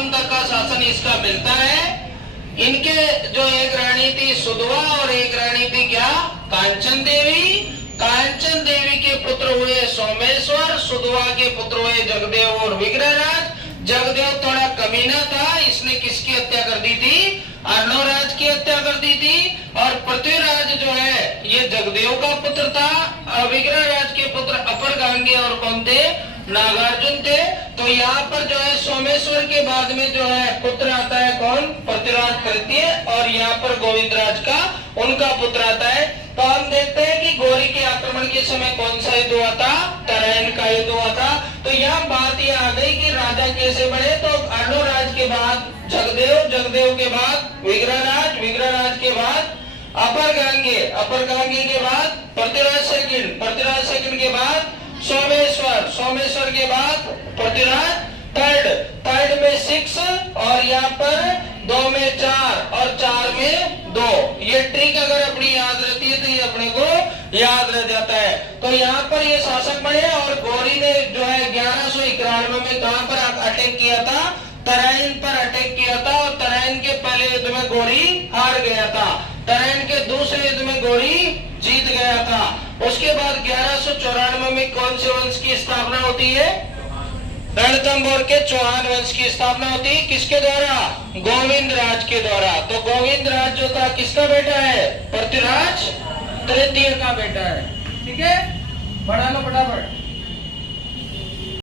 कौन तक का शासन इसका मिलता है। इनके जो एक रानी थी सुधवा और एक रानी थी क्या, कांचन देवी। कांचन देवी के पुत्र हुए सोमेश्वर, सुधवा के पुत्र हुए जगदेव और विग्रहराज। जगदेव थोड़ा कमीना था, इसने किसकी हत्या कर दी थी, अर्णवराज की हत्या कर दी थी। और पृथ्वीराज जो है ये जगदेव का पुत्र था। विग्रहराज के पुत्र अपरगांगे और कौन थे, नागार्जुन थे। तो यहाँ पर जो है सोमेश्वर के बाद में जो है पुत्र आता है कौन, पृथ्वीराज तृतीय। और यहाँ पर गोविंदराज का उनका पुत्र आता है। तो हम देखते हैं कि गौरी के आक्रमण के समय कौन सा युद्ध हुआ था, तराइन का युद्ध हुआ था। तो यहाँ बात ये आ गई कि राजा कैसे बने। तो अर्णवराज के बाद जगदेव, जगदेव के बाद विग्रहराज, विग्रहराज के बाद अपरगांगे, अपरगांगे के बाद पृथ्वीराज सेकंड, पृथ्वीराज सेकंड के बाद सोमेश्वर, सोमेश्वर के बाद पृथ्वीराज थर्ड, थर्ड में 6 और यहाँ पर 2 में 4 और 4 में 2। ये ट्रिक अगर अपनी याद रहती है तो ये अपने को याद रह जाता है। तो यहाँ पर ये शासक बने और गौरी ने जो है 1191 में कहां पर अटैक किया था, तराइन पर अटैक किया था। और तराइन के पहले युद्ध में गौरी हार गया था, तराइन के दूसरे युद्ध में गौरी जीत गया था। उसके बाद 1194 में कौन से वंश की स्थापना होती है, रणथंभौर के चौहान वंश की स्थापना होती है। किसके द्वारा, गोविंदराज के द्वारा। तो गोविंदराज जो था किसका बेटा है, पृथ्वीराज तृतीय का बेटा है। ठीक है, बढ़ा लो फटाफट।